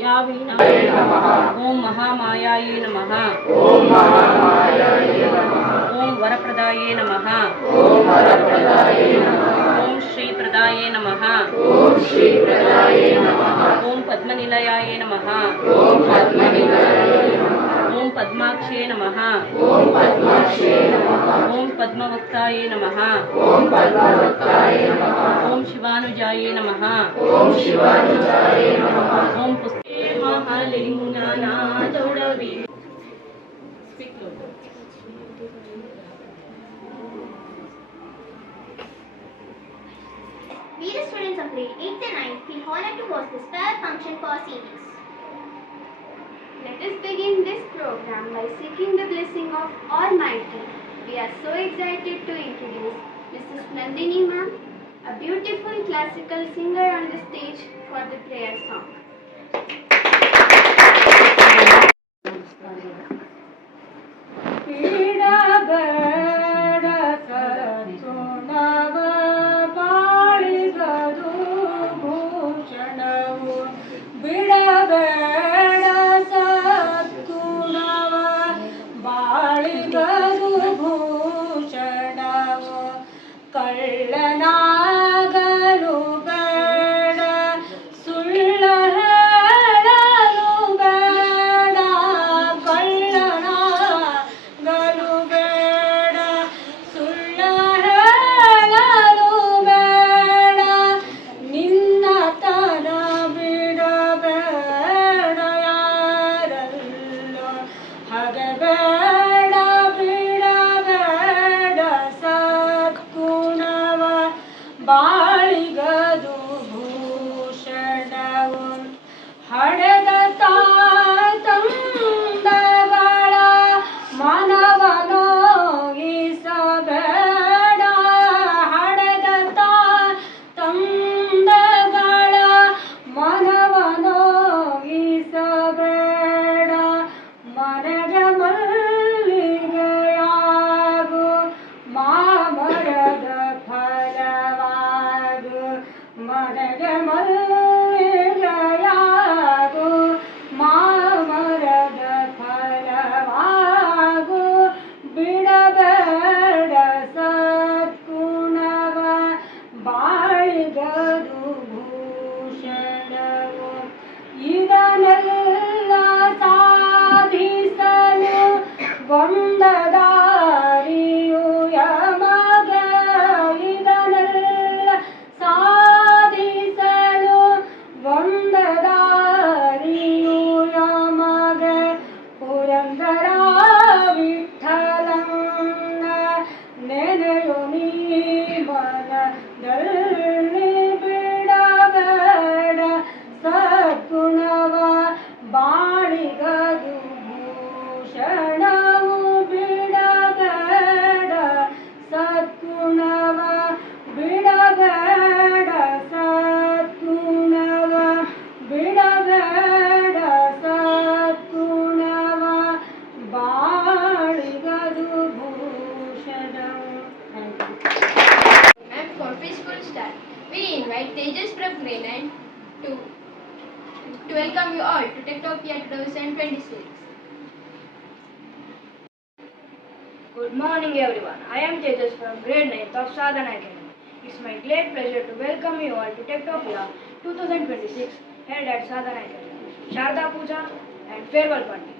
यावे नमः। ओम महामायाये नमः। ओम वरप्रदाये नमः। ओम श्रीप्रदाये नमः। ओम पद्मनिलयाये नमः। ओम पद्माक्षे नमः। ओम पद्मवक्ताये नमः। ओम शिवानुजाये नमः। ओम पुष्पे महालिंगनाथोडवी। We, the students of grade 8th and 9th, feel honored to host this fair function for our seniors. Let us begin this program by seeking the blessing of Almighty. We are so excited to introduce Mrs. Nandini ma'am, a beautiful classical singer on the stage for the prayer song. To welcome you all to Techtopia 2026. Good morning everyone. I am Tejas from grade 9th of Sadhana Academy. It's my great pleasure to welcome you all to Techtopia 2026 held at Sadhana Academy, Sharda Puja and farewell party.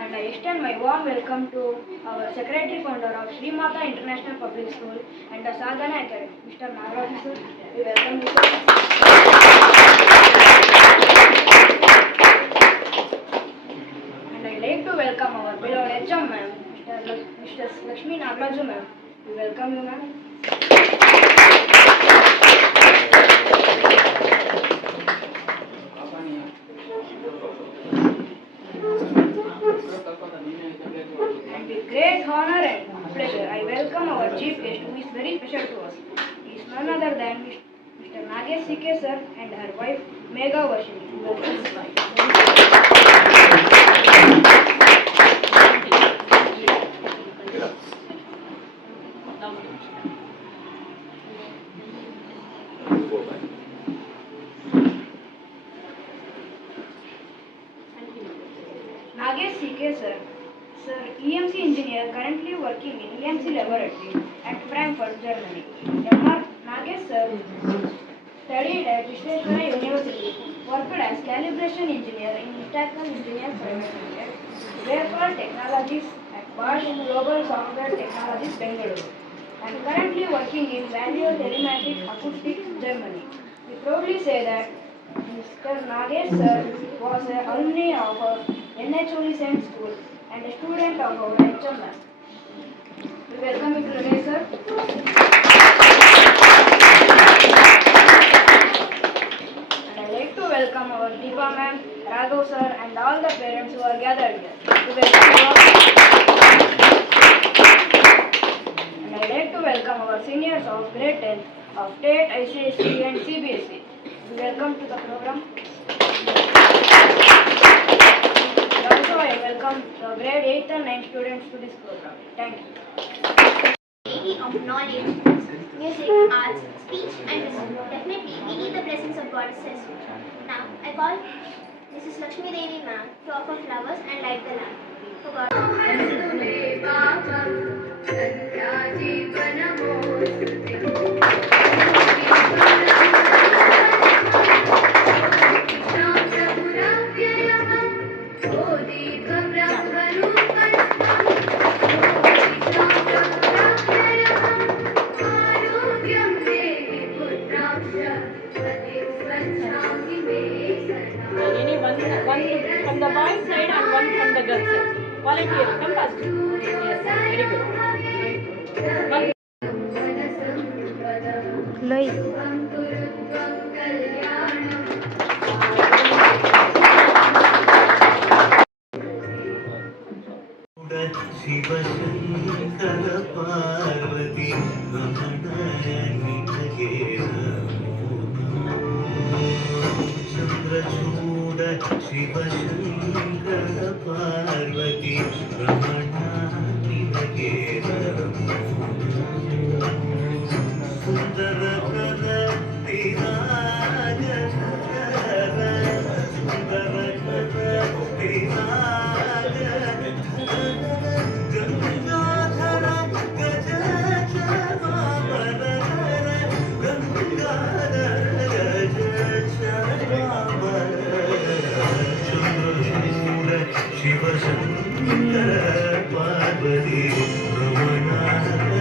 And I extend my warm welcome to our secretary founder of Sri Mata International Public School and the Sadhana Academy, Mr. Nagaraj sir. We welcome you sir. I'd like to welcome our beloved HM ma'am, Mr. Lakshmi Nagaraju ma'am. We welcome you ma'am. And with great honor and pleasure, I welcome our chief guest who is very special to us. He is none other than Mr. Nagesh Sikhe sir and her wife Megha Varshini. Nagesh CK sir. Sir, EMC engineer currently working in EMC laboratory at Frankfurt, Germany. Nagesh sir studied at Visvesvaraya University, worked as calibration engineer in Mechanical Engineers Private Limited, Wafer Technologies at Bosch Global Software Technologies, Bengaluru, and currently working in Value Telematic Acoustics, Germany. We proudly say that Mr. Nagesh sir was an alumni of NH Science School and a student of our HMS. We welcome you to Nagesh sir. And I'd like to welcome our Deepa ma'am, Raghav sir, and all the parents who are gathered here. We welcome you all. And I'd like to welcome our seniors of grade 10 of TET, ICSE and CBSE. We welcome to the program. And also I welcome the grade 8 and 9 students to this program. Thank you. Lady of knowledge, music, arts, speech, and wisdom. Definitely, we need the blessings of goddesses. Now, I call Mrs. Lakshmi Devi ma'am to offer flowers and light the lamp. For God. Any one from the boys side and one from the girls side. Volunteer, come first. Yes, very good. One. Shivashankara Parvati Ramana ನಿನಗೆ ಚಂದ್ರಚೂಡ ಶಿವಶಂಕರ ಪಾರ್ವತಿ ರಮಣ ನಿನಗೆ ಸುಂದರ ಕರ ತಿರಾಜ ಸುಂದರ ಕರ ತಿರಾಜ ಗಂಗಾಧರ ಗಜ ಚಾಮರ ಗಂಗಾಧರ ಗಜ ಚಾಮರ ಚಂದ್ರಚೂಡ ಶಿವಶಂಕರ ಪಾರ್ವತಿ ರಮಣ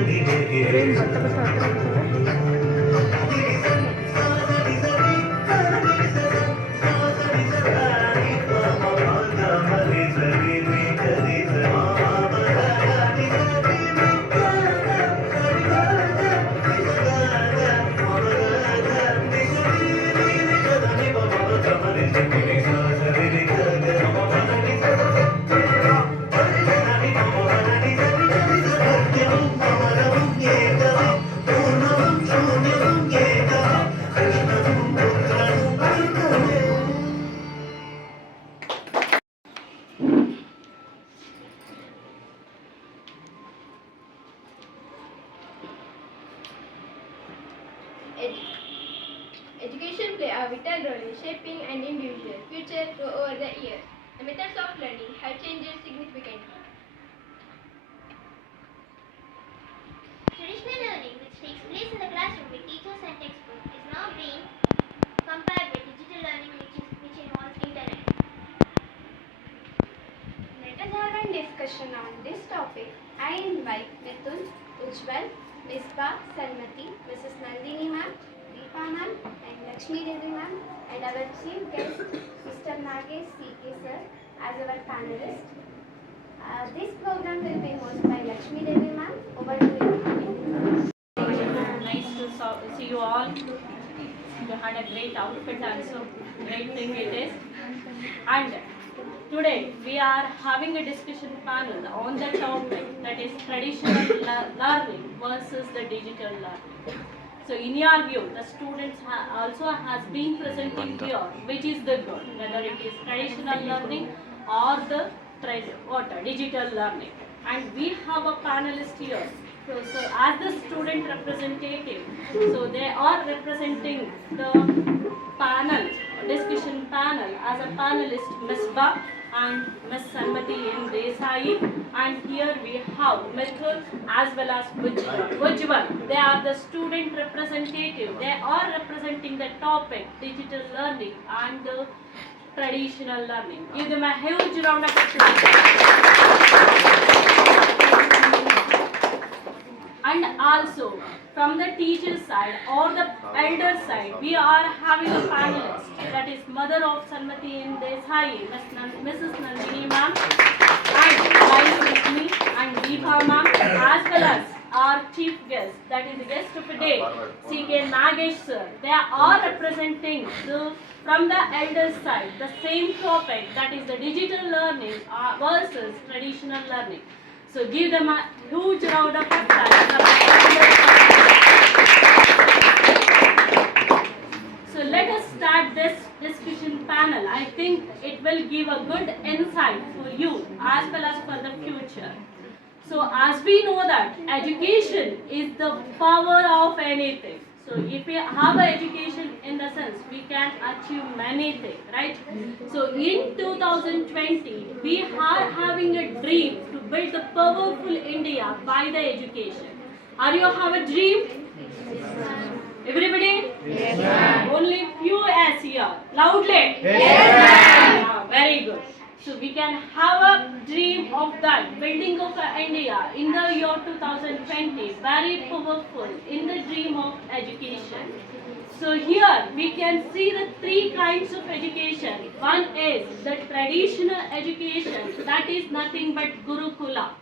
ನಿನಗೆ Education play a vital role in shaping an individual future over the years. The methods of learning have changed significantly. Traditional learning, which takes place in the classroom with teachers and textbooks, is now being compared with digital learning, which involves internet. Let us have a discussion on this topic. I invite Mithun, Ujjwal, Misbah, Salmati, Mrs. Nandini ma'am, Deepa ma'am, and Lakshmi Devi ma'am, and our chief guest, Mr. Nagesh CK sir, as our panelist. This program will be hosted by Lakshmi Devi ma'am. Over to you. Nice to see you all. You had a great outfit also. Great thing it is. And today we are having a discussion panel on the topic that is traditional learning versus the digital learning. So in your view, the students also has been presenting here, which is the good, whether it is traditional learning or the digital learning. And we have a panelist here. So as the student representative, so they are representing the panel discussion discussion panel as a panelist Ms. Ba and Ms. Sanmati N. Desai, and here we have Mithun as well as Ujjwal. They are the student representative. They are representing the topic digital learning and traditional learning. Give them a huge round of applause. And also from the teacher side or the elder side, we are having a panelist, that is mother of Sanmati in Desai, Mrs. Nandini ma'am, and Vice with me and Deepa ma'am, as well as our chief guest, that is the guest of the day, C.K. Nagesh sir. They are representing from the elder side the same topic, that is the digital learning versus traditional learning. So give them a huge round of applause. So let us start this discussion panel. I think it will give a good insight for you as well as for the future. So as we know that education is the power of anything. So if we have an education, in the sense we can achieve many things, right? So in 2020, we are having a dream to build a powerful India by the education. Are you have a dream? Everybody? Yes, ma'am. Only few as here. Loudly? Yes, ma'am. Very good. So we can have a dream of that, building of India in the year 2020, very powerful in the dream of education. So here we can see the three kinds of education. One is the traditional education, that is nothing but Gurukula.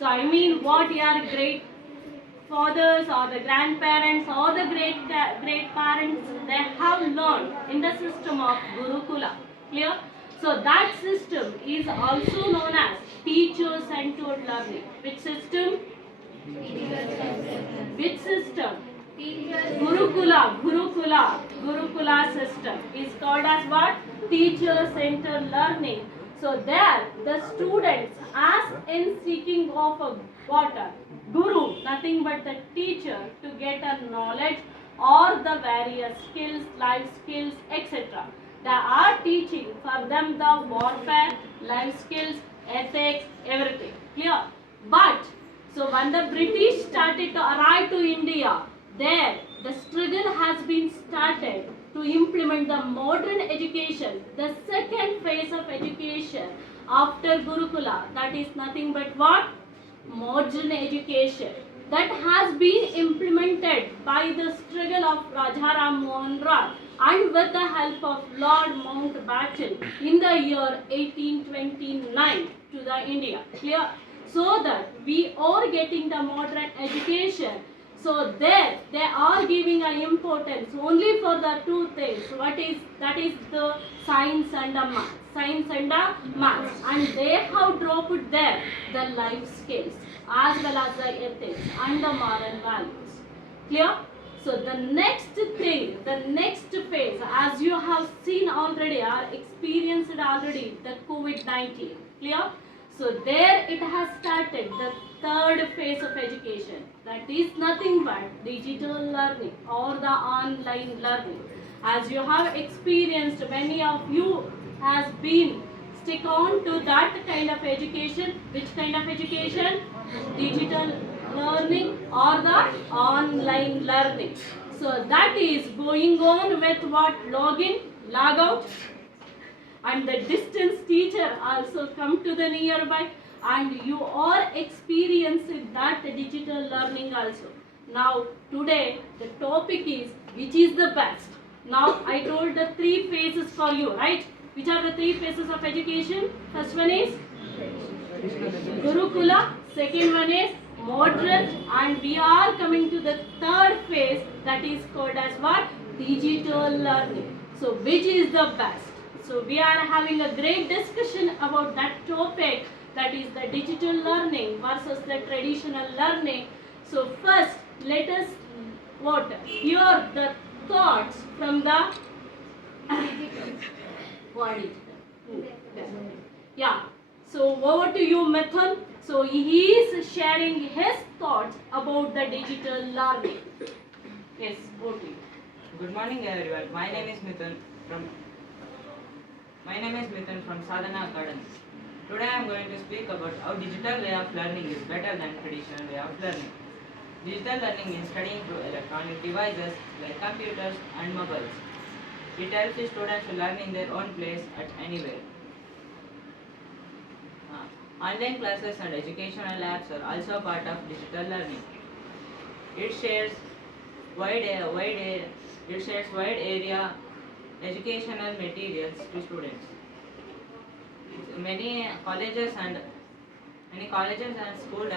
So I mean what your great fathers or the grandparents or the great parents, they have learned in the system of Gurukula. Clear? So that system is also known as teacher-centered learning. Which system? Which system? Gurukula system is called as what? Teacher-centered learning. So there the students, as in seeking of a water, guru, nothing but the teacher, to get a knowledge or the various skills, life skills, etc. They are teaching for them the warfare, life skills, ethics, everything. Clear? But so when the British started to arrive to India, there the struggle has been started to implement the modern education, the second phase of education after Gurukula, that is nothing but what? Modern education. That has been implemented by the struggle of Rajaram Mohan Roy and with the help of Lord Mountbatten in the year 1829 to the India. Clear? So that we are getting the modern education. So there they are giving an importance only for the two things. What is that? Is the science and the maths. Science and the maths. And they have dropped there the life skills as well as the ethics and the moral values. Clear? So the next thing, the next phase, as you have seen already or experienced already, the COVID-19. Clear? So there it has started the third phase of education. That is nothing but digital learning or the online learning. As you have experienced, many of you has been stick on to that kind of education. Which kind of education? Digital learning or the online learning. So that is going on with what? Login, log out, and the distance teacher also come to the nearby, and you are experiencing that digital learning also. Now today the topic is which is the best. Now I told the three phases for you, right? Which are the three phases of education? First one is Gurukula, second one is modern, and we are coming to the third phase, that is called as what? Digital learning. So which is the best? So we are having a great discussion about that topic, that is the digital learning versus the traditional learning. So first let us hear the thoughts from the what digital? Yeah. So over to you, Mithun. So he is sharing his thoughts about the digital learning. Yes, over to you. Good morning everyone. My name is Mithun from My name is Mithun from Sadhana Academy. Today I am going to speak about how digital way of learning is better than traditional way of learning. Digital learning is studying through electronic devices like computers and mobiles. It helps the students to learn in their own place at anywhere. Online classes and educational apps are also part of digital learning. It shares wide area educational materials to students. Many colleges and schools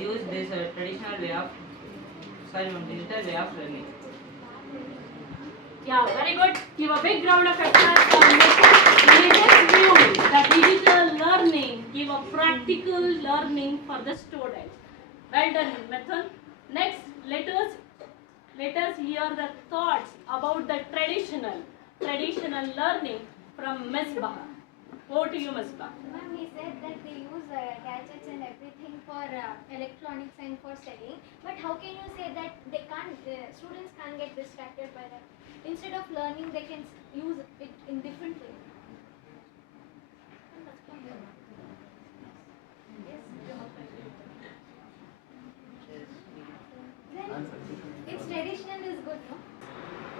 use this digital way of learning. Yeah, very good. Give a big round of applause for latest view, the digital learning, give a practical learning for the students. Well done, Mithun. Next, let us hear the thoughts about the traditional learning from Ms. Baha. Over to you, Ms. Baha. Ma'am, he said that they use gadgets and everything for electronics and for studying. But how can you say that students can't get distracted by that? Instead of learning, they can use it in different ways. Then its traditional is good, no?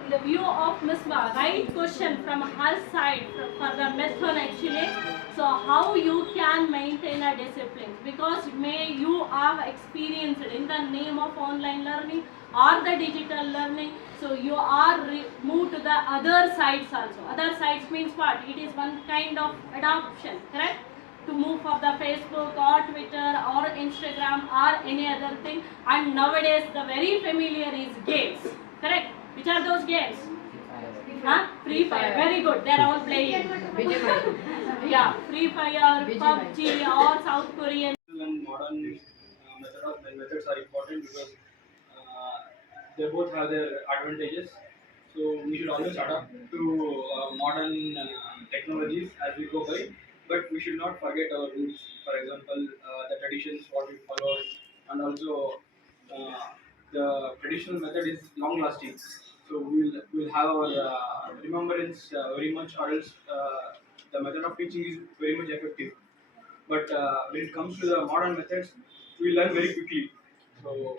In the view of Ms. Ba, right question from her side for the Mithun actually. So how you can maintain a discipline, because you have experienced in the name of online learning or the digital learning, so you are moved to the other sides also. Other sides means what? It is one kind of adoption, correct? To move for the Facebook or Twitter or Instagram or any other thing. And nowadays the very familiar is games, correct? Which are those games? Free Fire. Very good. They are all playing. Yeah, Free Fire, PUBG or South Korean. And modern methods are important because they both have their advantages. So we should always adapt to modern technologies as we go by, but we should not forget our roots. For example, the traditions what we follow, and also the traditional method is long lasting. So we'll have our remembrance very much, or else the method of teaching is very much effective. But when it comes to the modern methods, we learn very quickly. So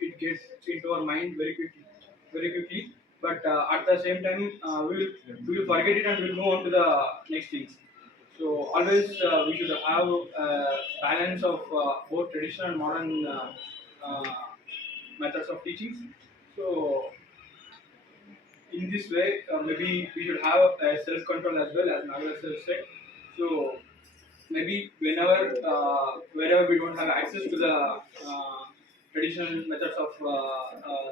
it gets into our mind very quickly. But at the same time, we will forget it and we'll move on to the next things. So always we should have a balance of both traditional and modern methods of teaching. So in this way, maybe we should have self-control as well, as Nagaraj sir said. So maybe wherever we don't have access to the traditional methods of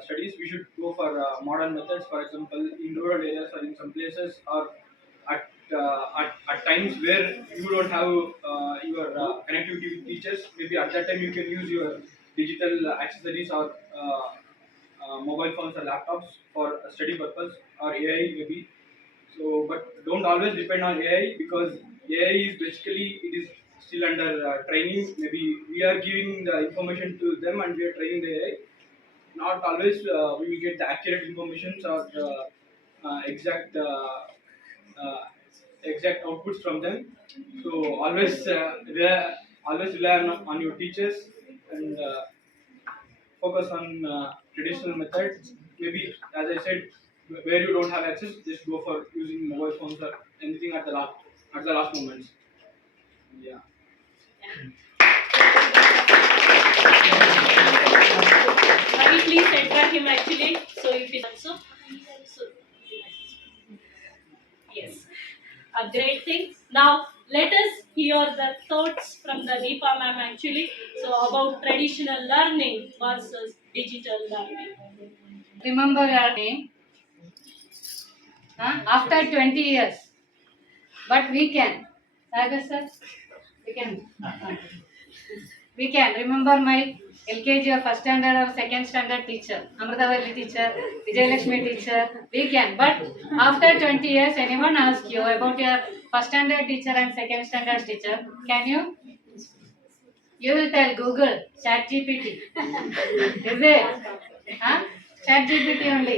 studies, we should go for modern methods. For example, in rural areas or in some places, or at times where you don't have your connectivity with teachers, maybe at that time you can use your digital accessories or mobile phones or laptops for a study purpose, or AI maybe. So, but don't always depend on AI, because AI is basically, it is still under training. Maybe we are giving the information to them and we are training the AI. Not always we will get the accurate information or the exact exact outputs from them. So always rely on your teachers, and focus on traditional methods. Maybe, as I said, where you don't have access, just go for using mobile phones or anything at the last moments. Yeah. Rightly said by him actually. So if it also, so yes, a great thing. Now let us hear the thoughts from the Deepa ma'am actually. So about traditional learning versus digital learning. Remember your name after 20 years, but we can. Sagar sir, we can remember my LKG or first standard or second standard teacher, Amritavalli teacher, Vijayalakshmi teacher. We can, but after 20 years, anyone ask you about your first standard teacher and second standard teacher, can you? You will tell Google, ChatGPT. Is it? ChatGPT only.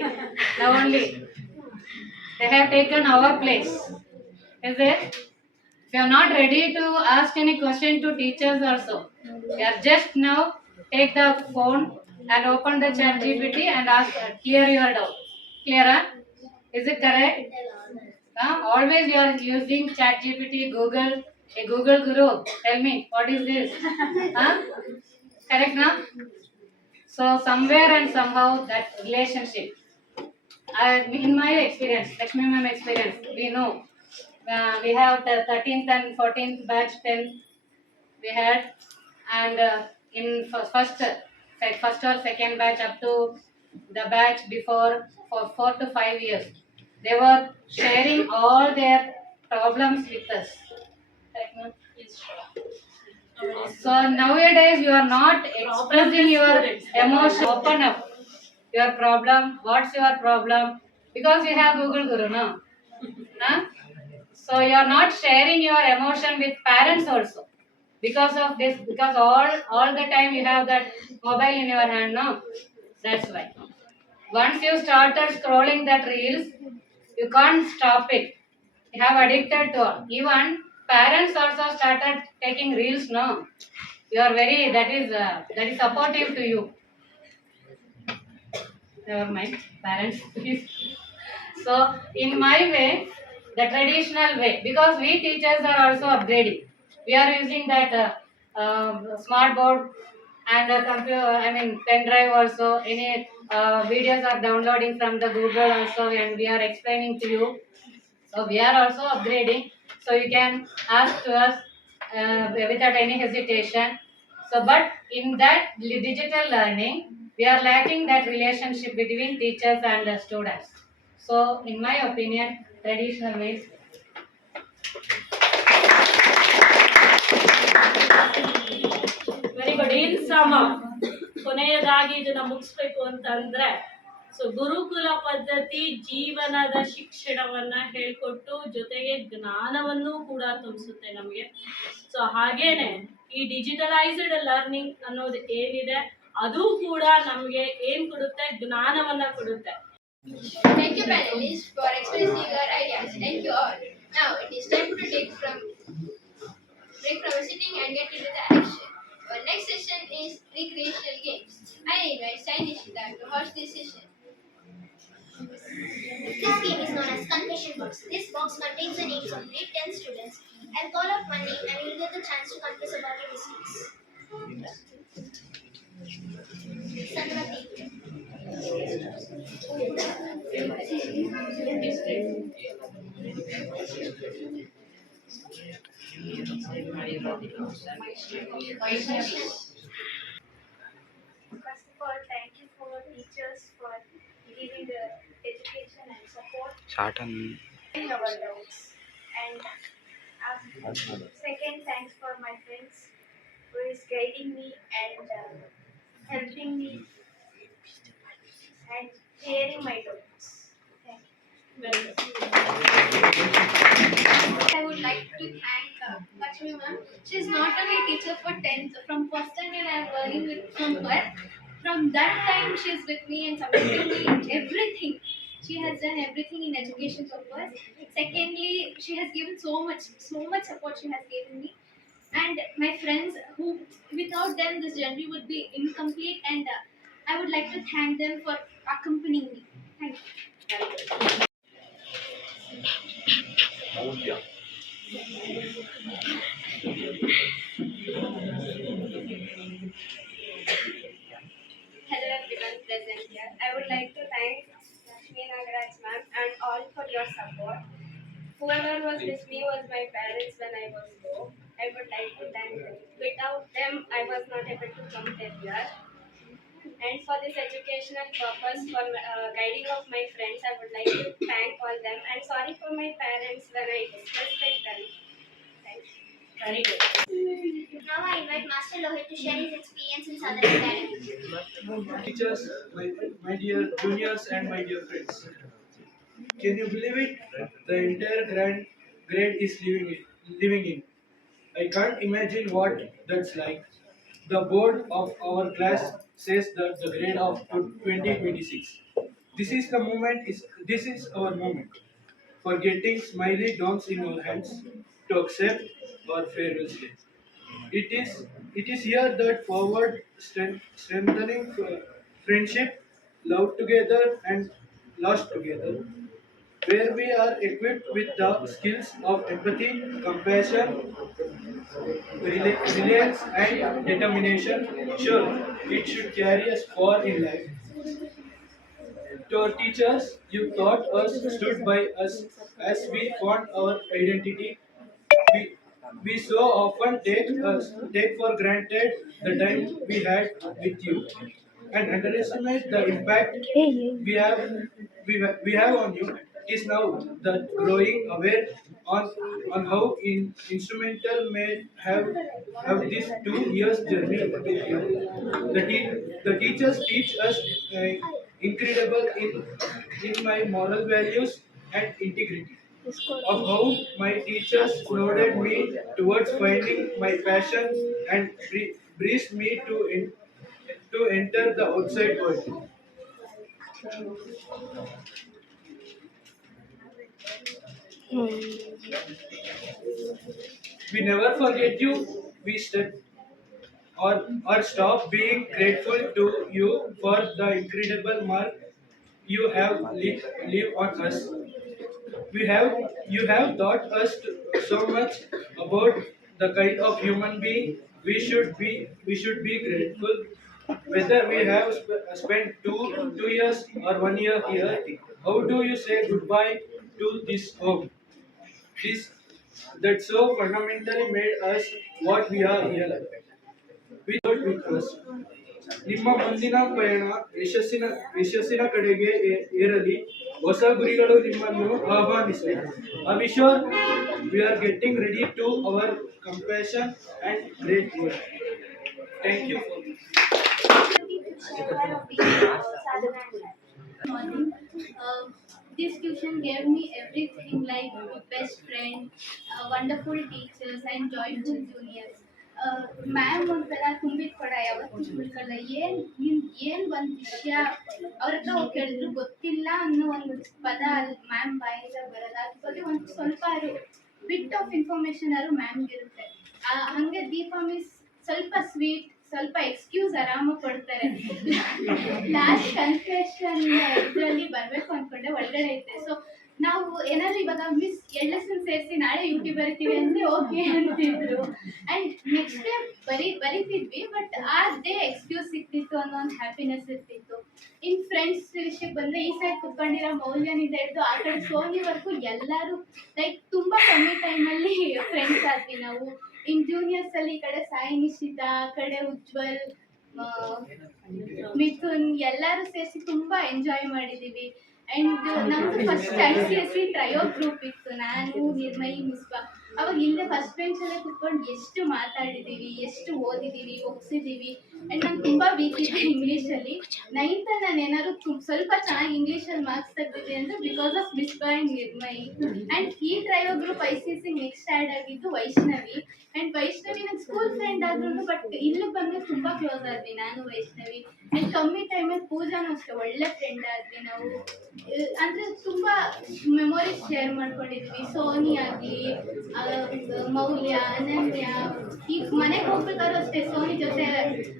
Now only. They have taken our place. Is it? If you are not ready to ask any question to teachers also, you are just now take the phone and open the chat GPT and ask, clear your doubt. Clear? Huh? Is it correct? Always you are using chat GPT, Google, a Google Guru. Tell me, what is this? Huh? Correct now? So somewhere and somehow that relationship. In my experience, Lakshmi ma'am experience, we know we have the 13th and 14th batch 10th we had, and in first or second batch up to the batch before for 4 to 5 years, they were sharing all their problems with us. Correct, ma'am? So nowadays you are not expressing your emotion. Open up your problem. What's your problem? Because you have Google Guru, no? Huh? So you are not sharing your emotion with parents also. Because of this, because all the time you have that mobile in your hand, no? That's why. Once you started scrolling that reels, you can't stop it. You have addicted to it. Even parents also started taking reels, no? You are very that is supportive to you. Never mind, parents, please. So in my way, the traditional way, because we teachers are also upgrading. We are using that smart board and computer. I mean pen drive also. Any videos are downloading from the Google also, and we are explaining to you. So we are also upgrading. So you can ask to us without any hesitation. So, but in that digital learning, we are lacking that relationship between teachers and the students. So, in my opinion, traditional ways. Very good. In sum ಕೊನೆಯದಾಗಿ ಇದನ್ನ ಮುಗಿಸ್ಬೇಕು ಅಂತಂದ್ರೆ, so ಗುರುಕುಲ ಪದ್ಧತಿ ಜೀವನದ ಶಿಕ್ಷಣವನ್ನ ಹೇಳ್ಕೊಟ್ಟು ಜೊತೆಗೆ ಜ್ಞಾನವನ್ನು ಕೂಡ ತುಂಬಿಸುತ್ತೆ ನಮಗೆ. ಸೊ ಹಾಗೇನೆ ಈ ಡಿಜಿಟಲೈಸ್ಡ್ ಲರ್ನಿಂಗ್ ಅನ್ನೋದು ಏನಿದೆ ಅದು ಕೂಡ ನಮಗೆ ಏನ್ ಕೊಡುತ್ತೆ, ಜ್ಞಾನವನ್ನ ಕೊಡುತ್ತೆ. Thank you, panelists, for expressing your ideas. Thank you all. Now it is time to break from sitting and get into the action. Our next session is recreational games. I invite Sai Nishita to host this session. This game is known as Confession Box. This box contains the names of grade 10 students. I'll call out one name and you'll get the chance to confess about your mistakes. Sandrati. First of all, thank you for teachers for giving the education and support in our doubts. And second, thanks for my friends who is guiding me and helping me and clearing my doubts. Thank you. I would like to thank Lakshmi ma'am. She is not only teacher for 10th. From first standard I am learning from her. From that time she is with me and supporting me in everything. She has done everything in education purpose. Secondly, she has given so much support she has given me. And my friends who without them this journey would be incomplete, and I would like to thank them for accompanying me. Thank you. Hello everyone present here. I would like to thank Lakshmi Nagaraj ma'am and all for your support. Whoever was with me was my parents when I was low. I would like to thank them. Without them, I was not able to come here. And for this educational purpose, for guiding of my friends, I would like to thank all them. And sorry for my parents when I disrespect them. Thank you. Very good. Now I invite Master Lohit to share his experience in Southern Academy. Teachers, my dear juniors and my dear friends. Can you believe it? The entire grade is living in. I can't imagine what that's like. The board of our class says that the grade of 2026. This is our moment. for getting smiley domes in our hands to accept our farewell day. It is here that forward strengthening friendship, love together and lost together, where we are equipped with the skills of empathy, compassion, resilience, and determination. Sure, it should carry us far in life. To our teachers, you taught us, stood by us as we found our identity. We, we so often take for granted the time we had with you and underestimate the impact we have on you. It is now that growing aware on how instrumental may have this 2 years journey with you. The teachers teach us incredible in my moral values and integrity of how my teachers nodded me towards finding my passion and breezed me to enter the outside world. We never forget you. We step or stop being grateful to you for the incredible mark you have leave on us. You have taught us so much about the kind of human being we should be grateful. Whether we have spent two years or 1 year here, how do you say goodbye to this home? This that so fundamentally made us what we are here. With us. ನಿಮ್ಮ ಮುಂದಿನ ಪಯಣ ಯಶಸ್ಸಿನ ಕಡೆಗೆ ಏರಲಿ. ಹೊಸ ಗುರಿಗಳು ನಿಮ್ಮನ್ನು ಆಹ್ವಾನಿಸಲಿ. I'm sure we are getting ready to our compassion and great work. Thank you for this. Morning. This tuition gave me everything like best friend, wonderful teachers, and joyful juniors. Ma'am ಒಂಥರ ತುಂಬಿದ ಕೊಡ ಯಾವತ್ತೂ ಬಿಡ್ಸಲ್ಲ. ಏನು ಒಂದು ವಿಷಯ ಅವ್ರ ಹತ್ರ ಹೋಗಿ ಕೇಳಿದ್ರು ಗೊತ್ತಿಲ್ಲ ಅನ್ನೋ ಒಂದು ಪದ ಅಲ್ಲಿ ಮ್ಯಾಮ್ ಬಾಯಿಂದ ಬರಲ್ಲ. ಅದ್ರ ಬಗ್ಗೆ ಒಂದು ಸ್ವಲ್ಪ ಬಿಟ್ ಆಫ್ ಇನ್ಫಾರ್ಮೇಶನ್ ಮ್ಯಾಮ್ಗೆ ಇರುತ್ತೆ. ಹಂಗೆ ದೀಪಾ ಮಿಸ್ ಸ್ವಲ್ಪ ಸ್ವೀಟ್, ಸ್ವಲ್ಪ ಎಕ್ಸ್ಕ್ಯೂಸ್ ಆರಾಮಾಗಿ ಕೊಡ್ತಾರೆ. ಲಾಸ್ಟ್ ಕನ್ಫೆಷನ್ ಇದರಲ್ಲಿ ಬರಬೇಕು ಅಂದ್ಕೊಂಡೆ, ಒಳಗಡೆ ಐತೆ. ಸೊ ನಾವು ಏನಾದ್ರು ಇವಾಗ ಮಿಸ್ ಲೆಸನ್ ಸೇರಿಸಿ ನಾಳೆ ಯೂಟ್ಯೂಬ್ ಬರಿತೀವಿ ಅಂದರೆ ಓಕೆ ಅಂತಿದ್ರು. ಆ್ಯಂಡ್ ನೆಕ್ಸ್ಟ್ ಡೇ ಬರಿತಿದ್ವಿ, ಬಟ್ ಆ ಡೇ ಎಕ್ಸ್ಕ್ಯೂಸ್ ಸಿಕ್ತಿತ್ತು ಅನ್ನೋ ಒಂದು ಹ್ಯಾಪಿನೆಸ್ ಇರ್ತಿತ್ತು. ಇನ್ನು ಫ್ರೆಂಡ್ಸ್ ವಿಷಯಕ್ಕೆ ಬಂದರೆ ಈ ಸೈಡ್ ಕುತ್ಕೊಂಡಿರೋ ಮೌಲ್ಯನಿಂದ ಹಿಡಿದು ಆ ಕಡೆ ಸೋನಿವರೆಗೂ ಎಲ್ಲರೂ ಲೈಕ್ ತುಂಬ ಕಮ್ಮಿ ಟೈಮಲ್ಲಿ ಫ್ರೆಂಡ್ಸ್ ಆದ್ವಿ ನಾವು. ಇನ್ ಜೂನಿಯರ್ಸ್ ಅಲ್ಲಿ ಈ ಕಡೆ ಸಾಯಿ ನಿಶಿತಾ, ಆ ಕಡೆ ಉಜ್ವಲ್, ಮಿಥುನ್ ಎಲ್ಲರೂ ಸೇರಿಸಿ ತುಂಬಾ ಎಂಜಾಯ್ ಮಾಡಿದೀವಿ. ಅಂಡ್ ನಮ್ದು ಫಸ್ಟ್ ICSE ಟ್ರಯೋ ಗ್ರೂಪ್ ಇತ್ತು. ನಾನು, ನಿರ್ಮಯಿ, ಮಿಸ್ಬಾ. ಅವಾಗ ಇಲ್ಲೇ ಫಸ್ಟ್ ಬೆಂಚಲ್ಲೇ ಕುತ್ಕೊಂಡು ಎಷ್ಟು ಮಾತಾಡಿದ್ದೀವಿ, ಎಷ್ಟು ಓದಿದ್ದೀವಿ, ಒಪ್ಸಿದ್ದೀವಿ. ಆ್ಯಂಡ್ ನಾನು ತುಂಬ ವೀಕ್ ಇದ್ದೆ ಇಂಗ್ಲೀಷಲ್ಲಿ. ನೈನ್ತಲ್ಲಿ ನಾನು ಏನಾದ್ರು ಸ್ವಲ್ಪ ಚೆನ್ನಾಗಿ ಇಂಗ್ಲೀಷಲ್ಲಿ ಮಾರ್ಕ್ಸ್ ತೆಗೆದಿದ್ದೆ ಅಂದರೆ because of Misba and Nirmayi. And ಈ trio group ICSE next add ಆಗಿದ್ದು ವೈಷ್ಣವಿ. ಆ್ಯಂಡ್ ವೈಷ್ಣವಿ ನನ್ನ ಸ್ಕೂಲ್ ಫ್ರೆಂಡ್ ಆದ್ರೂ, ಬಟ್ ಇಲ್ಲಿಗೆ ಬಂದರೆ ತುಂಬ ಕ್ಲೋಸ್ ಆದ್ವಿ ನಾನು ವೈಷ್ಣವಿ. ಆ್ಯಂಡ್ ಕಮ್ಮಿ ಟೈಮಲ್ಲಿ ಪೂಜಾನು ಅಷ್ಟೇ ಒಳ್ಳೆ ಫ್ರೆಂಡ್ ಆದ್ವಿ ನಾವು. ಅಂದರೆ ತುಂಬ ಮೆಮೊರೀಸ್ ಶೇರ್ ಮಾಡ್ಕೊಂಡಿದ್ವಿ. ಸೋನಿ ಆಗಲಿ, ಮೌಲ್ಯ, ಅನನ್ಯ. ಈಗ ಮನೆಗೆ ಹೋಗ್ಬೇಕಾದ್ರೂ ಅಷ್ಟೇ ಸೋನಿ ಜೊತೆ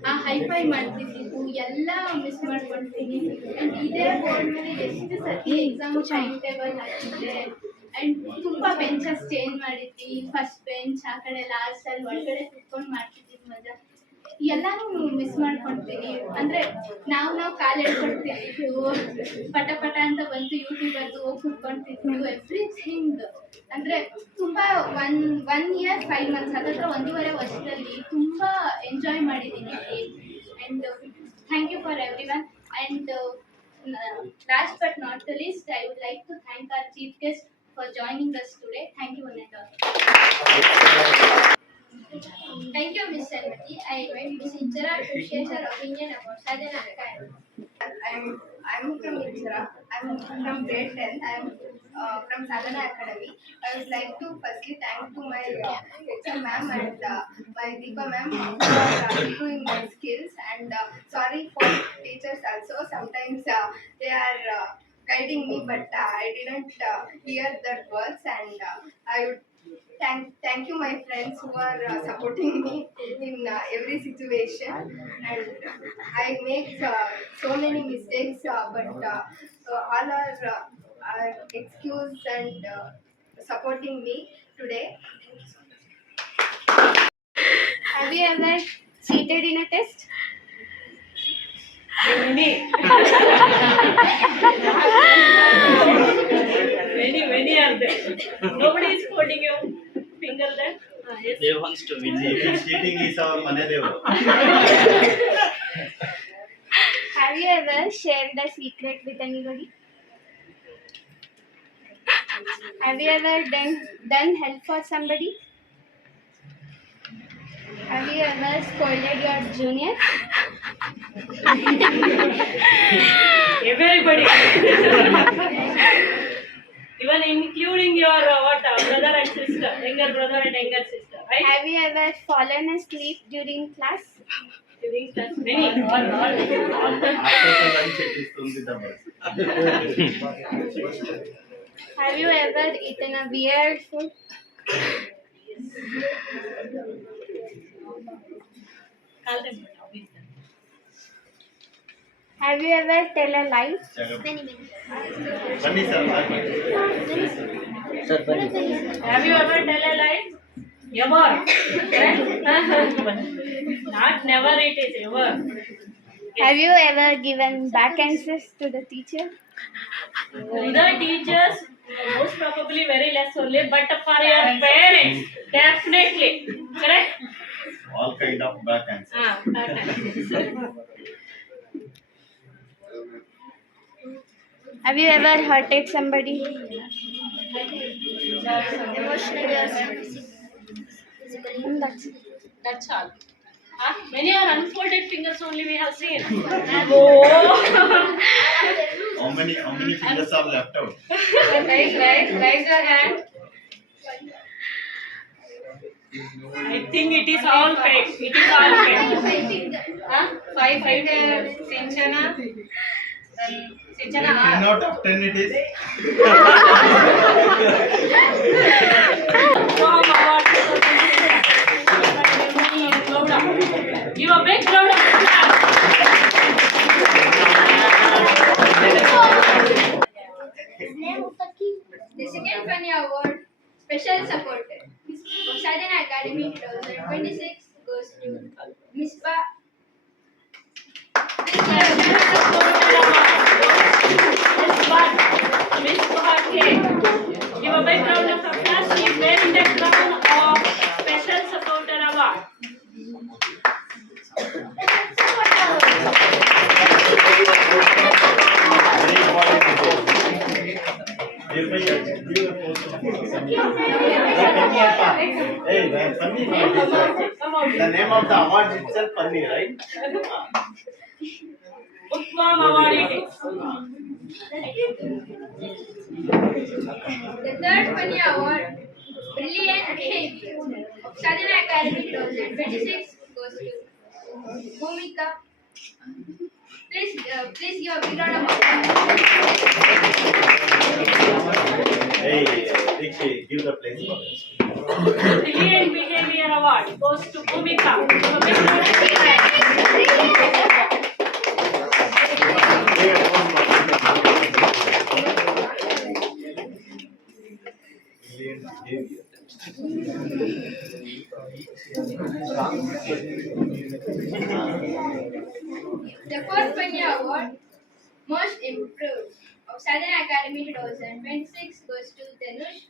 ಆ ಹೈಫೈ ಮಾಡ್ತಿದ್ದಿದ್ದು ಎಲ್ಲ ಮಿಸ್ ಮಾಡ್ಕೊಳ್ತೀನಿ. ಆ್ಯಂಡ್ ಇದೇ ಬೋರ್ಡ್ ಮೇಲೆ ಎಷ್ಟು ಸತಿ ಎಕ್ಸಾಮ್ ಟೈಮ್ ಟೇಬಲ್ ಹಾಕಿದ್ದೆ. ಆ್ಯಂಡ್ ತುಂಬ ಬೆಂಚಸ್ ಚೇಂಜ್ ಮಾಡಿದ್ವಿ. ಫಸ್ಟ್ ಬೆಂಚ್, ಆ ಕಡೆ ಲಾಸ್ಟಲ್ಲಿ ಒಳಗಡೆ ಕುತ್ಕೊಂಡು ಮಾಡ್ತಿದ್ದಿದ್ದು ಮಜಾ ಎಲ್ಲಾನು ಮಿಸ್ ಮಾಡ್ಕೊಳ್ತೀನಿ. ಅಂದರೆ ನಾವು ಕಾಲು ಎಳ್ಕೊಳ್ತಿದ್ವು, ಪಟ ಪಟ ಅಂತ ಬಂದು ಯೂಟ್ಯೂಬರ್ದು ಹೋಗಿ ಕುತ್ಕೊಳ್ತಿದ್ವು. ಎವ್ರಿಥಿಂಗ್ ಅಂದರೆ ತುಂಬ ಒನ್ ಇಯರ್ 5 months, ಹತ್ತತ್ರ 1.5 ವರ್ಷದಲ್ಲಿ ತುಂಬ ಎಂಜಾಯ್ ಮಾಡಿದ್ದೀನಿ. And thank you for everyone. And last but not the least, I would like to thank our chief guest for joining us today. Thank you, one and all. Thank you, Ms. Sarvati. I invite Ms. Injara to share her opinion about Sadhana Academy. I'm from Injara. I'm from grade 10th. I'm from Sadhana Academy. I would like to firstly thank to my HR ma'am and my Deepa ma'am for improving my skills. And sorry for teachers also. Sometimes they are guiding me, but I didn't hear that words, and I would thank you, my friends, who are supporting me in every situation. And I make so many mistakes, but all are excuse and supporting me today. Have you ever cheated in a test? Many are there. Nobody is holding your finger there. Yes. They wants to win. Cheating is our Manadeva. Have you ever shared a secret with anybody? Have you ever done help for somebody? Have you ever scolded your junior? Everybody. Even including your brother and sister, younger brother and younger sister, right? Have you ever fallen asleep during class? During class, many, all. After lunch it is Have you ever eaten a weird food? Call them now, with them. Have you ever tell a lie? Many. Funny sir. Have you ever tell a lie? Ever. Not never, it is ever. Have you ever given back answers to the teacher? The teachers, most probably very less only, but for your parents, definitely. Correct? All kind of back answers. Back answers. Have you ever hurted somebody? Emotionally or physically. That's it. That's all. Many are unfolded fingers only we have seen. How many fingers are left out? Raise your hand. I think it is all fake. It is all fake. Five fingers, Sinchana. Sinchana. 10 out of 10 it is. Give a big round of applause. The second Funny Award, Special Supporter of Sadhana Academy 2026 goes to Miss Ba. Miss Bahake. Give a big round of applause. She is wearing the crown of Special Supporter Award. Hey, funny. The name of the award itself funny, right? Uttam Award it is. The third Funny Award, Brilliant Behavior of Sadhana Academy 2026 goes to Bhumika. Please give a big round of applause. Hey, Dikshi, give the place for us. Brilliant Behavior Award goes to Bhumika. Give a big round of The fourth Funny Award, Most Improved of Sadhana Academy 2026 goes to Dhanush.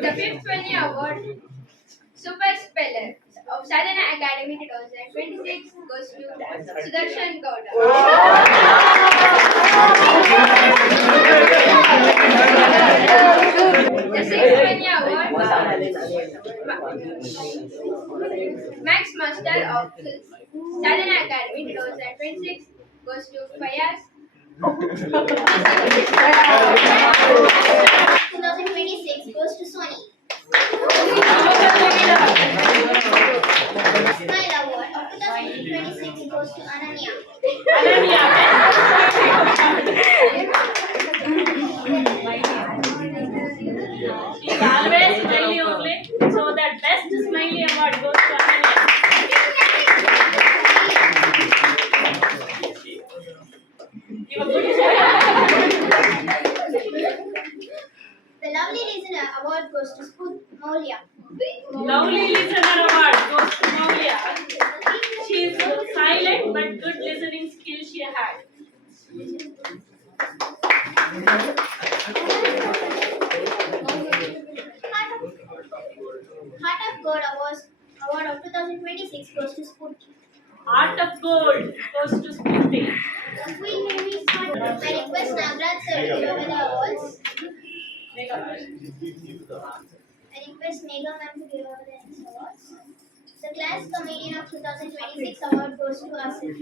The fifth Funny Award, Super Speller of Sadhana Academy 2026 goes to Sudarshan Gowda. The sixth Funny Award, Max Master of Sadhana Academy 2026 goes to Fayaz. 2026 goes to Sony. Smile Award of 2026 goes to Ananya. Ananya, she's always smiley only, so that best smiley award goes to Ananya. You are good. The Lovely Listener Award goes to Maulia. Lovely listener award goes to Maulia. She's silent but good listening skill she had. Heart of God Award of 2026 goes to Spooky. Art of Gold goes to Spooty. Queen Navy's Heart. I request Nagraj sir to give away the awards. I request Megha ma'am to give away the awards. The Class Comedian of 2026 award goes to Asif.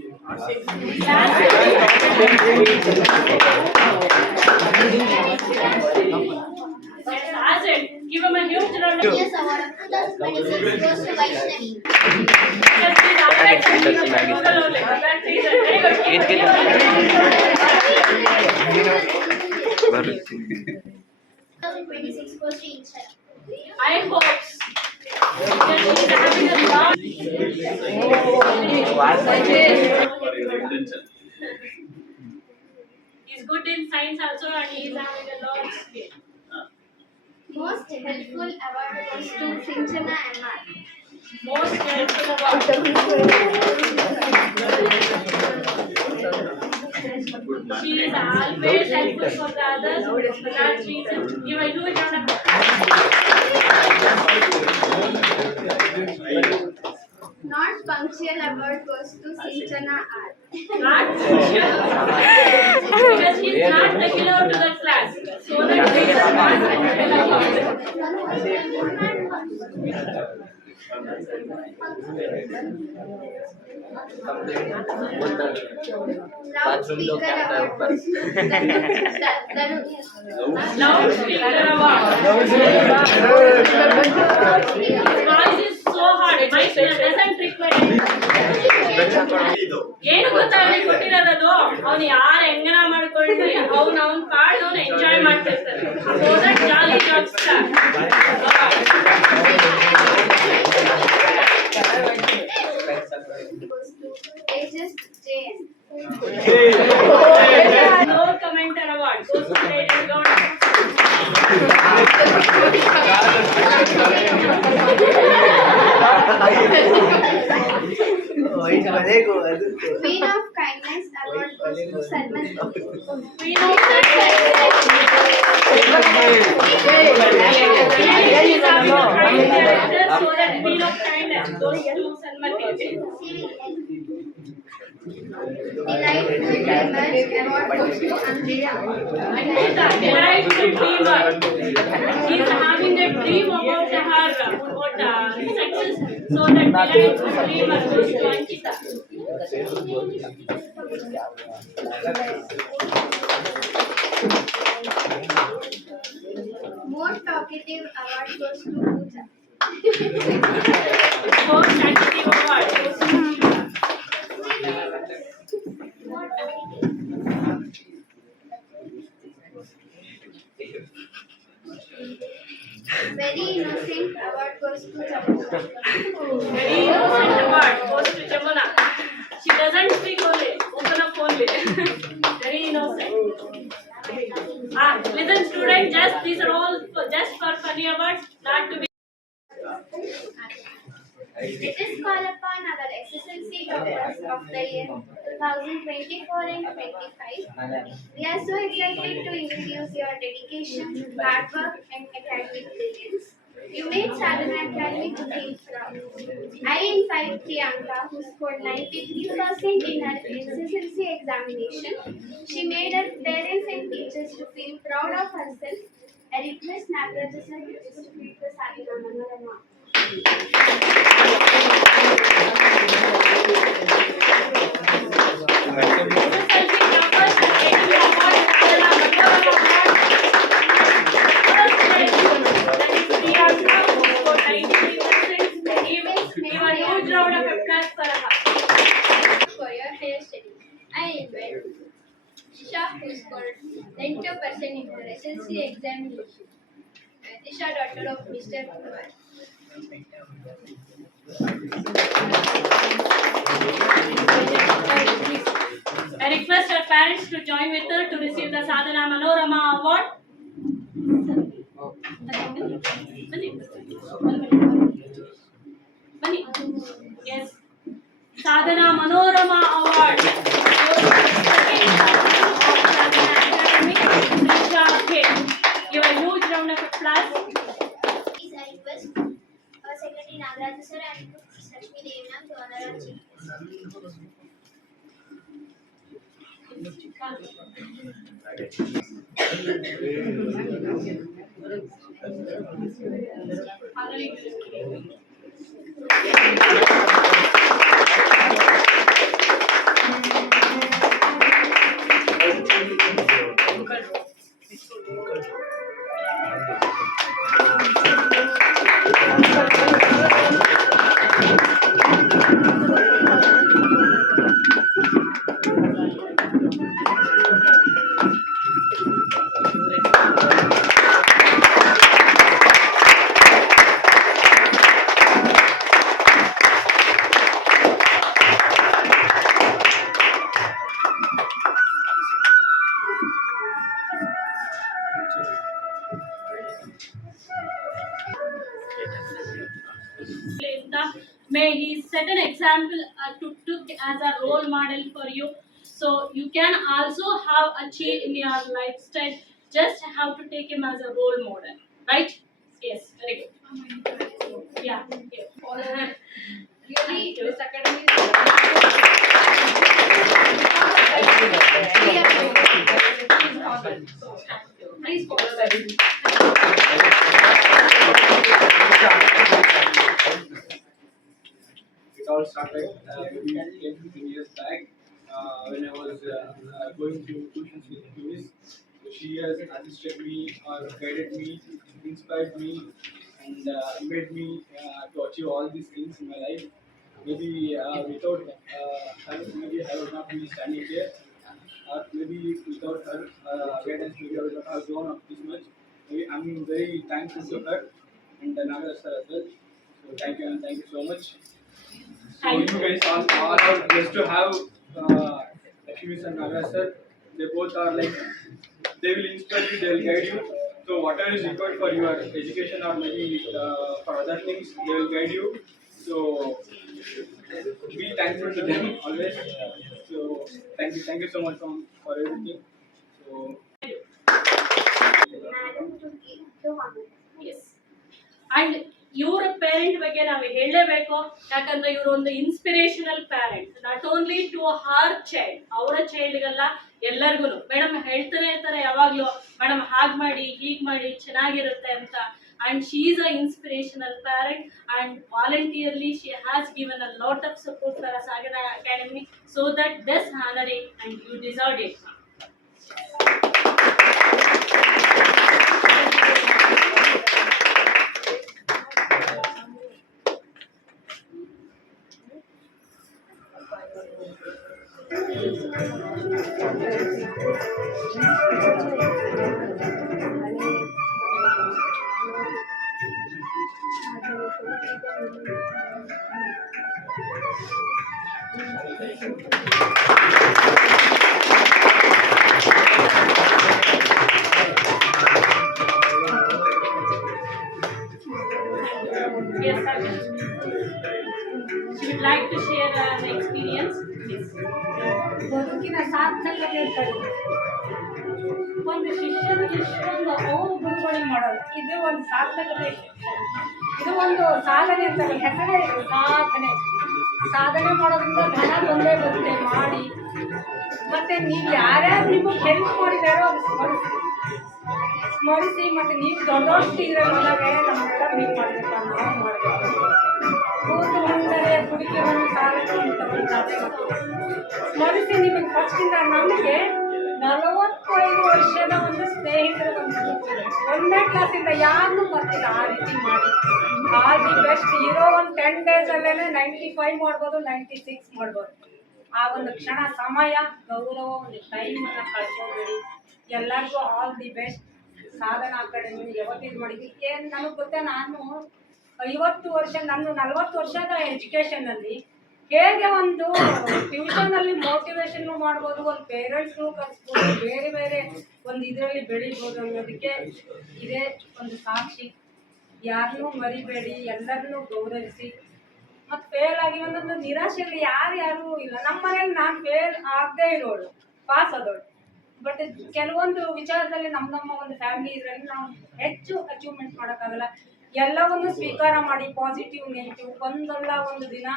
Asif, give him a huge round of Genius Award of 2026 goes to Vaishnavi. 2026 goes to Inshara. I hope that he is having a lot. He's good in science also, and he is having a lot of skill. Most helpful award goes to Sinchana MR. Most helpful award. She is always helpful for the others. For that reason, give a huge round of Not punctual award goes to Sinchana R. Not because he is not regular to the class. So that he is Loudspeaker award goes to Danu. loudspeaker award. His voice is so hard. My doesn't require ಏನು ಗೊತ್ತಾ ಅವನಿಗೆ ಕೊಟ್ಟಿರೋದು ಅವ್ನು ಯಾರು ಹೆಂಗನ ಮಾಡ್ಕೊಂಡು ಅವ್ನ ಪಾಡ್ ಅವ್ನು enjoy ಮಾಡ್ತಿರ್ತಾರೆ so that jolly rock star Ages JN. No commenter award goes to Lady Gowda. Queen of Kindness award goes to Salman. Queen of Kindness. So that Queen of Kindness goes to Salmati. Delightful Dreamers award goes to Andrea. Delightful dreamer. She's having a dream about her success. So that delightful dreamer goes to Ankita. Most talkative award goes to Pooja. Most attractive award goes to Pooja. Very innocent award goes to Jamuna. Very innocent award goes to Jamuna. She doesn't speak only, open up only. Very innocent. Listen students, these are all just for funny awards, not to be. Let us call upon our SSLC toppers of the year 2024 and 25. We are so excited to introduce your dedication, hard work and academic brilliance. You made Sadhana Academy to feel proud. I invite Priyanka, who scored 93% in her SSLC examination. She made her parents and teachers to feel proud of herself. I request Nagraj sir to distribute the Sadhana Manorama. SSLC toppers are getting the award. First place, that is Priyanka. I invite Tisha, who scored 90% in her SLC examination. Tisha, daughter of Mr. Kumar. I request our parents to join with her to receive the Sadhana Manorama Award. Yes, Sadhana Manorama Award. Give a huge round of applause. Please, I request Secretary Nagaraj sir and Ms. Lakshmi Devi ma'am to honor our chief guest. May he set an example to took as a role model for you. So you can also have achieved in your lifestyle. Just have to take him as a role model, right? Yes, very good. Yeah. Really, this academy Please It all started maybe 10 15 years back when I was going to tuitions with Louis. So she has assisted me or guided me, inspired me, and made me to achieve all these things in my life. Maybe without her, maybe I would not be standing here. Or maybe without her guidance, maybe I would not have grown up this much. Maybe I'm very thankful to her and Nagaraj sir as well. So thank you and thank you so much. So you guys all are blessed to have Lakshmi and Nagaraj sir. They both are like, they will inspire you, they will guide you. So whatever is required for your education or maybe for other things, they will guide you. So be thankful to them always. So thank you so much for everything. So Madam to give honor. Yes. And ಇವರ parent ಬಗ್ಗೆ ನಾವು ಹೇಳಲೇಬೇಕು, ಯಾಕಂದ್ರೆ ಇವರು ಒಂದು inspirational parent, not only to her child, ಅವರ ಚೈಲ್ಡ್ಗೆಲ್ಲ ಎಲ್ಲರಿಗೂ. ಮೇಡಮ್ ಹೇಳ್ತಾನೆ ಇರ್ತಾರೆ ಯಾವಾಗಲೂ, ಮೇಡಮ್ ಹಾಗೆ ಮಾಡಿ ಹೀಗೆ ಮಾಡಿ ಚೆನ್ನಾಗಿರುತ್ತೆ ಅಂತ. And she is an inspirational parent, and voluntarily she has given a lot of support for Sadhana Academy, so that this honoring and you deserved it. Yes, sir. She would like to share an experience. Yes. ಬದುಕಿನ ಸಾರ್ಥಕತೆ ಇರ್ತದೆ. ಒಂದು ಶಿಷ್ಯನ ಇಷ್ಟೊಂದು ಅವರು ಗುರುಗಳಿಗೆ ಮಾಡೋದು, ಇದು ಒಂದು ಸಾರ್ಥಕತೆ. ಇದು ಒಂದು ಸಾಧನೆ ಅಂತಾರೆ, ಹೆಸರೇ ಸಾಧನೆ. ಸಾಧನೆ ಮಾಡೋದ್ರಿಂದ ಧನ ಬಂದೇ ಬರುತ್ತೆ ಮಾಡಿ. ಮತ್ತೆ ನೀವು ಯಾರ್ಯಾರು ನಿಮಗೆ ಹೆಲ್ಪ್ ಮಾಡಿದಾರೋ ಅದು ಸ್ಮರಿಸಿ ಮತ್ತೆ ನೀವು ದೊಡ್ಡಷ್ಟು ಇರೋದ್ರೊಳಗೆ ನಮ್ಮೆಲ್ಲ ನೀವು ಮಾಡಬೇಕು, ನಾವು ಮಾಡಬೇಕು. ಕೂತು ಅಂದರೆ ಕುಡಿಕೆವನ್ನು ಸಾಲಕ್ಕೆ ಅಂತ ಸ್ಮರಿಸಿ. ನಿಮಗೆ ಫಸ್ಟಿಂದ ನಮಗೆ 45 ವರ್ಷದ ಒಂದು ಸ್ನೇಹಿತರು ಬಂದರು. 1ನೇ ಕ್ಲಾಸಿಂದ ಯಾರನ್ನೂ ಬರ್ತಿಲ್ಲ ಆ ರೀತಿ ಮಾಡಿ. All the best. ಇರೋ ಒಂದು 10 ಡೇಸಲ್ಲೇ 95 ಮಾಡ್ಬೋದು, 96 ಮಾಡ್ಬೋದು. ಆ ಒಂದು ಕ್ಷಣ ಸಮಯ ಗೌರವ ಒಂದು ಟೈಮನ್ನು ಕಳ್ಕೊಬೇಡಿ. ಎಲ್ಲರಿಗೂ all the best. Sadhana academy ಯಾವತ್ತು ಇದು ಮಾಡಿದ್ದಕ್ಕೆ ನನಗೆ ಗೊತ್ತಾ, ನಾನು 50 ವರ್ಷ, ನನ್ನ 40 ವರ್ಷದ ಎಜುಕೇಷನಲ್ಲಿ ಹೇಗೆ ಒಂದು ಟ್ಯೂಷನಲ್ಲಿ ಮೋಟಿವೇಶನ್ ಮಾಡ್ಬೋದು, ಒಂದು ಪೇರೆಂಟ್ಸ್ನು ಕಲಿಸ್ಬೋದು, ಬೇರೆ ಬೇರೆ ಒಂದು ಇದರಲ್ಲಿ ಬೆಳಿಬೋದು ಅನ್ನೋದಕ್ಕೆ ಇದೇ ಒಂದು ಸಾಕ್ಷಿ. ಯಾರನ್ನೂ ಮರಿಬೇಡಿ, ಎಲ್ಲರನ್ನೂ ಗೌರವಿಸಿ. ಮತ್ತು ಫೇಲ್ ಆಗಿ ಒಂದೊಂದು ನಿರಾಶೆಯಲ್ಲಿ ಯಾರು ಇಲ್ಲ. ನಮ್ಮ ಮನೇಲಿ ನಾನು ಫೇಲ್ ಆಗದೆ ಇರೋಳು, ಪಾಸ್ ಆದೋಳು. ಬಟ್ ಕೆಲವೊಂದು ವಿಚಾರದಲ್ಲಿ ನಮ್ಮ ಒಂದು ಫ್ಯಾಮಿಲಿ ಇದರಲ್ಲಿ ನಾವು ಹೆಚ್ಚು ಅಚೀವ್ಮೆಂಟ್ ಮಾಡೋಕ್ಕಾಗಲ್ಲ. ಎಲ್ಲವನ್ನು ಸ್ವೀಕಾರ ಮಾಡಿ, ಪಾಸಿಟಿವ್ ನೆಗೆಟಿವ್ ಒಂದಲ್ಲ ಒಂದು ದಿನ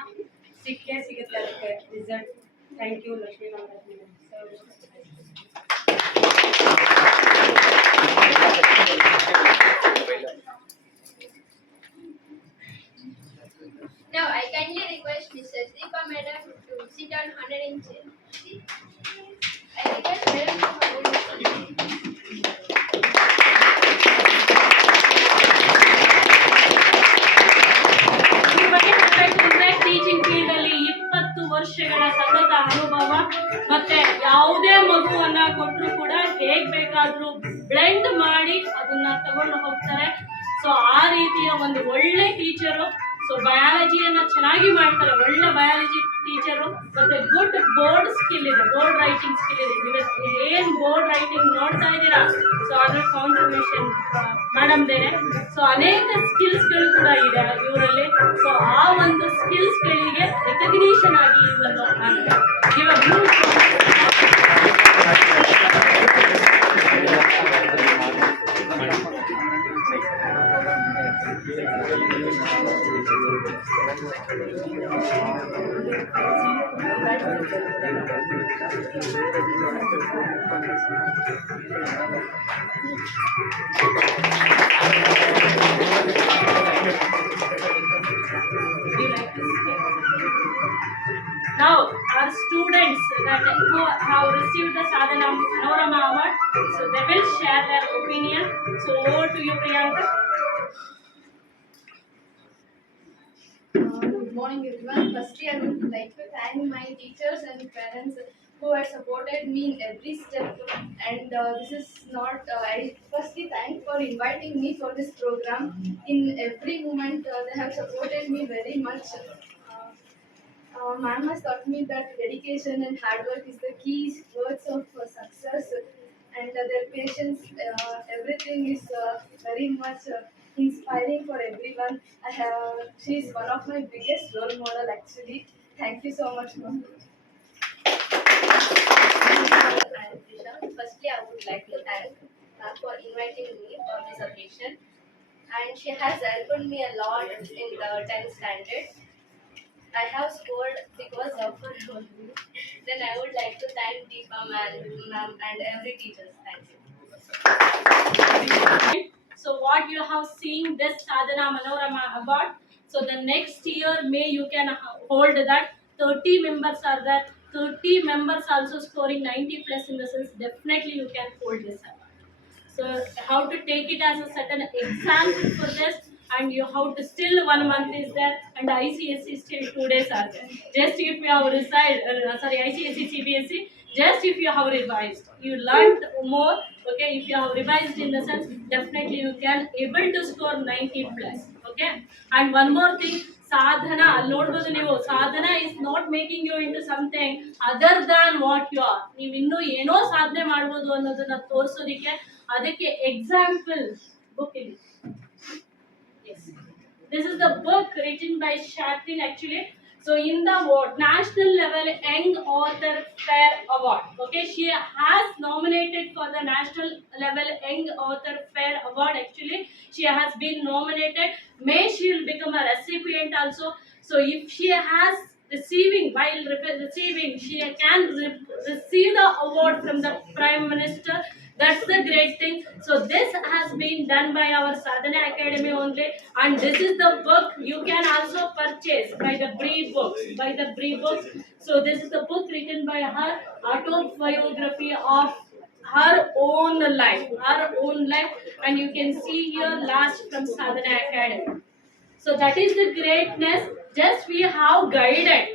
ಸಿಕ್ಕೇ ಸಿಗುತ್ತೆ ಅದಕ್ಕೆ result. Thank you Lakshmi. Now I kindly request Mrs. Deepa Madam to sit on 100 chair. I request Madam to hold the seat. Teaching field ಅಲ್ಲಿ 20 ವರ್ಷಗಳ ಸತತ ಅನುಭವ. ಮತ್ತೆ ಯಾವುದೇ ಮಗುವನ್ನ ಕೊಟ್ಟರು ಕೂಡ ಹೇಗ್ ಬೇಕಾದ್ರೂ ಬ್ಲೆಂಡ್ ಮಾಡಿ ಅದನ್ನ ತಗೊಂಡು ಹೋಗ್ತಾರೆ. ಸೊ ಆ ರೀತಿಯ ಒಂದು ಒಳ್ಳೆ ಟೀಚರು. ಸೊ ಬಯಾಲಜಿಯನ್ನ ಚೆನ್ನಾಗಿ ಮಾಡ್ತಾರೆ, ಒಳ್ಳೆ ಬಯಾಲಜಿ ಟೀಚರು. ಮತ್ತೆ ಗುಡ್ ಬೋರ್ಡ್ ಸ್ಕಿಲ್ ಇದೆ, ಬೋರ್ಡ್ ರೈಟಿಂಗ್ ಸ್ಕಿಲ್ ಇದೆ. ನೀವು ಏನ್ ಬೋರ್ಡ್ ರೈಟಿಂಗ್ ನೋಡ್ತಾ ಇದ್ದೀರಾ, ಸೊ ಅದ್ರ ಕಾಂಟ್ರಿಬ್ಯೂಷನ್ ಮೇಡಮ್ದೇನೆ. ಸೊ ಅನೇಕ ಸ್ಕಿಲ್ಸ್ಗಳು ಕೂಡ ಇದೆ ಇವರಲ್ಲಿ. ಸೊ ಆ ಒಂದು ಸ್ಕಿಲ್ಸ್ಗಳಿಗೆ ರೆಕಗ್ನಿಷನ್ ಆಗಿ ಈ ಒಂದು Now, our students that who have received the Sadhana Panorama Award, so they will share their opinion. So over to you, Priyanka. Good morning, everyone. Firstly, I would like to thank my teachers and parents who have supported me in every step. And this is not, I firstly thank for inviting me for this program. In every moment, they have supported me very much. Ma'am has taught me that dedication and hard work is the key words of success, and their patience, everything is very much inspiring for everyone. She is one of my biggest role model actually. Thank you so much, ma'am. Firstly, I would like to thank her for inviting me for this occasion, and she has helped me a lot in the 10th standard. I have scored because of her only. Then I would like to thank Deepa ma'am and every teacher. Thank you. So what you have seen this Sadhana Manorama Award. So the next year May you can hold that. 30 members are there. 30 members also scoring 90 plus in the sense, definitely you can hold this award. So how to take it as a certain example for this, and you how to still 1 month is there, and ICSE still 2 days are there. Just if you have ICSE CBSE, just if you have revised, you learned more. Okay, if you have revised in the sense, definitely you can able to score 90 plus. Okay, and one more thing, sadhana ಅಲ್ಲಿ ನೋಡಬಹುದು ನೀವು, ಸಾಧನಾ is not making you into something other than what you are. ನೀವು ಇನ್ನೂ ಏನೋ ಸಾಧನೆ ಮಾಡಬಹುದು ಅನ್ನೋದನ್ನ ತೋರಿಸೋದಕ್ಕೆ ಅದಕ್ಕೆ ಎಕ್ಸಾಂಪಲ್ book ಇದೆ. Yes, this is the book written by Shatlin actually. So in the national level Young Author Fair Award, okay, she has nominated for the national level Young Author Fair Award. Actually, she has been nominated. May she will become a recipient also. So if she has receiving, while receiving, she can receive the award from the Prime Minister. That's the great thing. So this has been done by our Sadhana Academy only, and this is the book you can also purchase by the Bree Books. So this is the book written by her, autobiography of her own life, and you can see here last from Sadhana Academy. So that is the greatness. Just we have guided.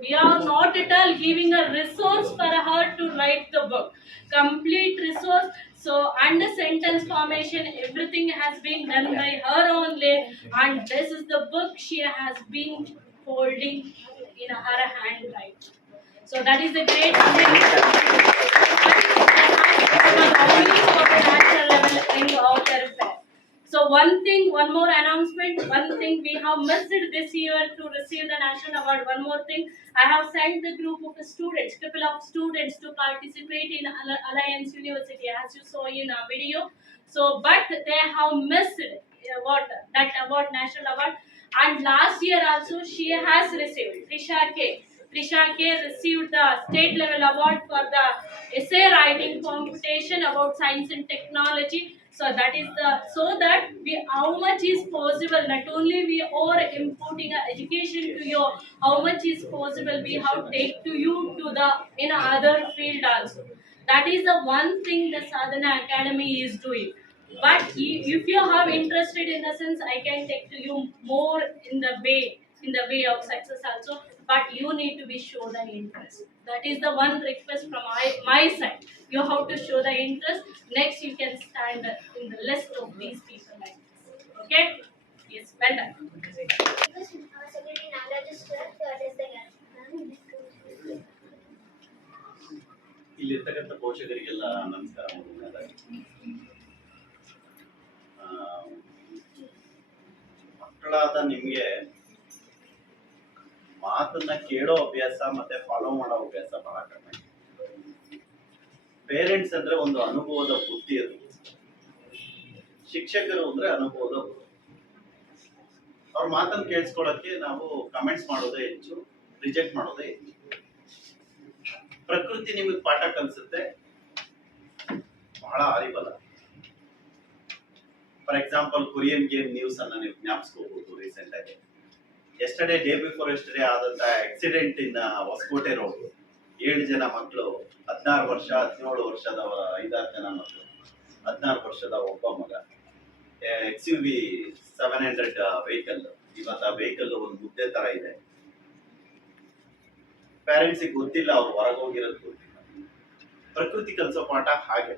We are not at all giving a resource for her to write the book. Complete resource. So under sentence formation, everything has been done by her only, and this is the book she has been holding in her hand right now. So that is a great thing. So one more announcement, one thing we have missed this year to receive the national award. One more thing, I have sent the group of students, couple of students, to participate in Alliance University, as you saw in a video. So, but they have missed that award, national award. And last year also she has received, Trisha K received the state level award for the essay writing competition about science and technology. So that is so that we, how much is possible, not only we are importing education to you, how much is possible we have take to you to the in other field also. That is the one thing the Sadhana Academy is doing. But if you have interested in the sense, I can take to you more in the way of success also. But you need to be show the interest. That is the one request from my side. You have to show the interest. Next, you can stand in the list of these people like this. Okay? Yes, well done. Secretary Nagaraj sir to address the gathering. ಇಲ್ಲಿರ್ತಕ್ಕಂಥ ಪೋಷಕರಿಗೆಲ್ಲ ನಮಸ್ಕಾರ. ಮಕ್ಕಳಾದ ನಿಮಗೆ ಮಾತನ್ನ ಕೇಳೋ ಅಭ್ಯಾಸ ಮತ್ತೆ follow ಮಾಡೋ ಅಭ್ಯಾಸ ಬಹಳ ಕಡಿಮೆ. ಪೇರೆಂಟ್ಸ್ ಅಂದ್ರೆ ಒಂದು ಅನುಭವದ ಬುದ್ಧಿ ಅದು, ಶಿಕ್ಷಕರು ಅಂದ್ರೆ ಅನುಭವದ ಬುದ್ಧಿ. ಅವ್ರ ಮಾತನ್ನು ಕೇಳಿಸ್ಕೊಳ್ಳೋಕೆ ನಾವು ಕಮೆಂಟ್ಸ್ ಮಾಡೋದೇ ಹೆಚ್ಚು, ರಿಜೆಕ್ಟ್ ಮಾಡೋದೇ ಹೆಚ್ಚು. ಪ್ರಕೃತಿ ನಿಮಗೆ ಪಾಠ ಕಲಿಸುತ್ತೆ, ಬಹಳ horrible. For example Korean game news ಅನ್ನ ನೀವು ಜ್ಞಾಪಿಸ್ಕೋಬಹುದು. ರೀಸೆಂಟ್ ಆಗಿ ಡೇ ಬಿಫೋರ್ ಎಸ್ಟರ್ಡೇ ಆದಂತ ಆಕ್ಸಿಡೆಂಟ್ ಇನ್ ಹೊಸಕೋಟೆ ರೋಡ್, 7 ಜನ ಮಕ್ಕಳು, 16 ವರ್ಷ, 17 ವರ್ಷದ 5-6 ಜನ ಮಕ್ಕಳು, 14 ವರ್ಷದ ಒಬ್ಬ ಮಗ. XUV 700 vehicle. ಇವತ್ತು ಆ ವೆಹಿಕಲ್ ಒಂದು ಮುದ್ದೆ ತರ ಇದೆ. ಪೇರೆಂಟ್ಸಿಗೆ ಗೊತ್ತಿಲ್ಲ, ಅವ್ರು ಹೊರಗೆ ಹೋಗಿರೋದು ಗೊತ್ತಿಲ್ಲ. ಪ್ರಕೃತಿ ಕಲಿಸೋ ಪಾಠ ಹಾಗೆ,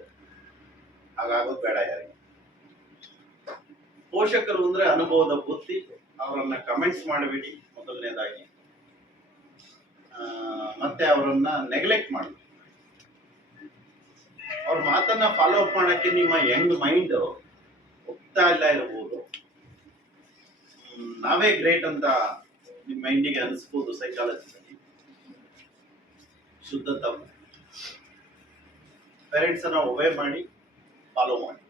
ಹಾಗಾಗೋದು ಬೇಡ ಯಾರಿಗೆ. ಪೋಷಕರು ಅಂದ್ರೆ ಅನುಭವದ ಬುದ್ಧಿ. ಅವರನ್ನ ಕಮೆಂಟ್ಸ್ ಮಾಡಬೇಡಿ ಮೊದಲನೇದಾಗಿ, ಮತ್ತೆ ಅವರನ್ನ ನೆಗ್ಲೆಕ್ಟ್ ಮಾಡಿ. ಅವ್ರ ಮಾತನ್ನ ಫಾಲೋ ಅಪ್ ಮಾಡಕ್ಕೆ ನಿಮ್ಮ ಯಂಗ್ ಮೈಂಡ್ ಒಪ್ತಾ ಇಲ್ಲ ಇರಬಹುದು. ನಾವೇ ಗ್ರೇಟ್ ಅಂತ ನಿಮ್ಮ ಮೈಂಡಿಗೆ ಅನಿಸ್ಬೋದು. ಸೈಕಾಲಜಿಯಲ್ಲಿ ಶುದ್ಧ ತಪ್ಪು. ಪೇರೆಂಟ್ಸ್ ಅನ್ನ ಒಬೇ ಮಾಡಿ, ಫಾಲೋ ಮಾಡಿ.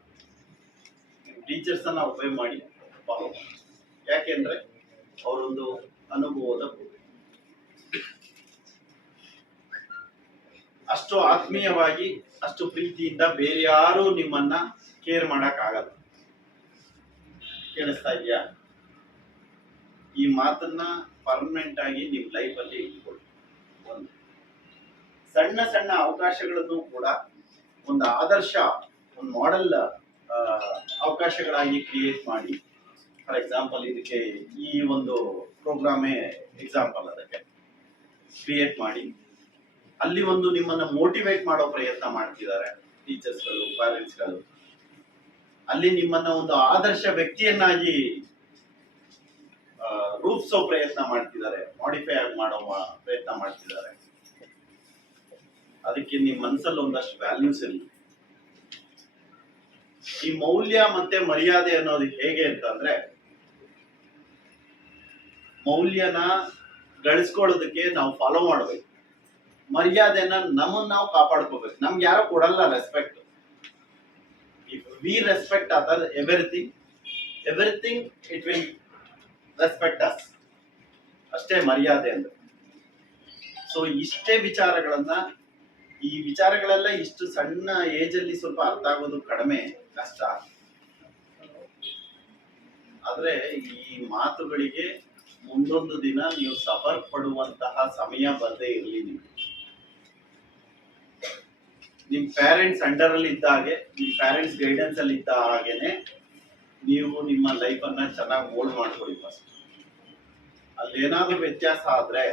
ಟೀಚರ್ಸ್ ಅನ್ನ ಒಬೇ ಮಾಡಿ, ಫಾಲೋ ಮಾಡಿ. ಯಾಕೆಂದ್ರೆ ಅವರೊಂದು ಅನುಭವದ ಬುದ್ಧಿ. ಅಷ್ಟು ಆತ್ಮೀಯವಾಗಿ, ಅಷ್ಟು ಪ್ರೀತಿಯಿಂದ ಬೇರೆ ಯಾರು ನಿಮ್ಮನ್ನ ಕೇರ್ ಮಾಡಕ್ ಆಗಲ್ಲ. ಕೇಳಿಸ್ತಾ ಇದೆಯಾ? ಈ ಮಾತನ್ನ ಪರ್ಮನೆಂಟ್ ಆಗಿ ನಿಮ್ ಲೈಫ್ ಅಲ್ಲಿ ಇಟ್ಕೊಳ್ಳಿ. ಒಂದು ಸಣ್ಣ ಸಣ್ಣ ಅವಕಾಶಗಳನ್ನು ಕೂಡ ಒಂದು ಆದರ್ಶ, ಒಂದು ಮಾಡೆಲ್ ಅವಕಾಶಗಳಾಗಿ ಕ್ರಿಯೇಟ್ ಮಾಡಿ. ಫಾರ್ ಎಕ್ಸಾಂಪಲ್, ಇದಕ್ಕೆ ಈ ಒಂದು ಪ್ರೋಗ್ರಾಮೇ ಎಕ್ಸಾಂಪಲ್. ಅದಕ್ಕೆ ಕ್ರಿಯೇಟ್ ಮಾಡಿ ಅಲ್ಲಿ ಒಂದು ನಿಮ್ಮನ್ನ ಮೋಟಿವೇಟ್ ಮಾಡೋ ಪ್ರಯತ್ನ ಮಾಡ್ತಿದ್ದಾರೆ ಟೀಚರ್ಸ್ಗಳು, ಪೇರೆಂಟ್ಸ್ಗಳು. ಅಲ್ಲಿ ನಿಮ್ಮನ್ನ ಒಂದು ಆದರ್ಶ ವ್ಯಕ್ತಿಯನ್ನಾಗಿ ರೂಪಿಸೋ ಪ್ರಯತ್ನ ಮಾಡ್ತಿದ್ದಾರೆ, ಮಾಡಿಫೈ ಆಗಿ ಮಾಡೋ ಪ್ರಯತ್ನ ಮಾಡ್ತಿದ್ದಾರೆ. ಅದಕ್ಕೆ ನಿಮ್ಮ ಮನಸ್ಸಲ್ಲಿ ಒಂದಷ್ಟು ವ್ಯಾಲ್ಯೂಸ್ ಇರಲಿ. ಈ ಮೌಲ್ಯ ಮತ್ತೆ ಮರ್ಯಾದೆ ಅನ್ನೋದು ಹೇಗೆ ಅಂತಂದ್ರೆ, ಮೌಲ್ಯನ ಗಳಿಸ್ಕೊಳ್ಳೋದಕ್ಕೆ ನಾವು ಫಾಲೋ ಮಾಡ್ಬೇಕು, ಮರ್ಯಾದೆನ ನಮ್ಮನ್ನ ನಾವು ಕಾಪಾಡ್ಕೋಬೇಕು. ನಮ್ಗೆ ಯಾರೋ ಕೊಡಲ್ಲ respect. If we respect other everything it will respect us. ಅಷ್ಟೇ ಮರ್ಯಾದೆ ಅಂದ್ರೆ. ಸೊ ಇಷ್ಟೇ ವಿಚಾರಗಳನ್ನ, ಈ ವಿಚಾರಗಳೆಲ್ಲ ಇಷ್ಟು ಸಣ್ಣ ಏಜ್ ಅಲ್ಲಿ ಸ್ವಲ್ಪ ಅರ್ಥ ಆಗೋದು ಕಡಿಮೆ, ಕಷ್ಟ. ಆದ್ರೆ ಈ ಮಾತುಗಳಿಗೆ ಮುಂದೊಂದು ದಿನ ನೀವು ಸಫರ್ ಪಡುವಂತಹ ಸಮಯ ಬರದೇ ಇರಲಿ. ನಿಮ್ ಪೇರೆಂಟ್ಸ್ ಅಂಡರ್ ಅಲ್ಲಿ ಇದ್ದ ಹಾಗೆ, ನಿಮ್ ಪೇರೆಂಟ್ಸ್ ಗೈಡೆನ್ಸ್ ಅಲ್ಲಿ ಇದ್ದ ಹಾಗೇನೆ ನೀವು ನಿಮ್ಮ ಲೈಫ್ ಅನ್ನ ಚೆನ್ನಾಗಿ ಮೋಲ್ಡ್ ಮಾಡ್ಕೊಳ್ಳಿ. ಫಸ್ಟ್ ಅಲ್ಲಿ ಏನಾದ್ರೂ ವ್ಯತ್ಯಾಸ ಆದ್ರೆ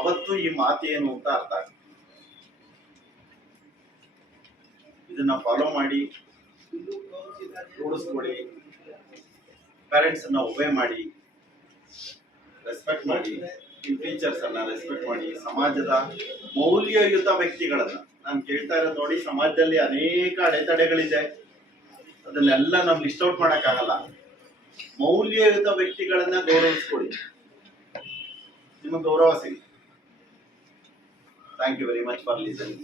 ಅವತ್ತು ಈ ಮಾತೇನು ಅಂತ ಅರ್ಥ ಆಗ್ತದೆ. ಇದನ್ನ ಫಾಲೋ ಮಾಡಿ, ರೂಢಿಸ್ಕೊಳ್ಳಿ, ಪೇರೆಂಟ್ಸ್ ಅನ್ನ ಒಬೆ ಮಾಡಿ, ರೆಸ್ಪೆಕ್ಟ್ ಮಾಡಿ, ಟೀಚರ್ಸ್ ಅನ್ನ ರೆಸ್ಪೆಕ್ಟ್ ಮಾಡಿ, ಸಮಾಜದ ಮೌಲ್ಯಯುತ ವ್ಯಕ್ತಿಗಳನ್ನ ನಾನು ಕೇಳ್ತಾ ಇರೋದು ನೋಡಿ, ಸಮಾಜದಲ್ಲಿ ಅನೇಕ ಅಡೆತಡೆಗಳಿದೆ, ಅದನ್ನೆಲ್ಲ ನಾವು ಲಿಸ್ಟ್ ಔಟ್ ಮಾಡಕ್ಕಾಗಲ್ಲ. ಮೌಲ್ಯಯುತ ವ್ಯಕ್ತಿಗಳನ್ನ ಗೌರವಿಸ್ಕೊಳ್ಳಿ, ನಿಮಗೆ ಗೌರವ ಸಿಗುತ್ತೆ. Thank you very much for listening.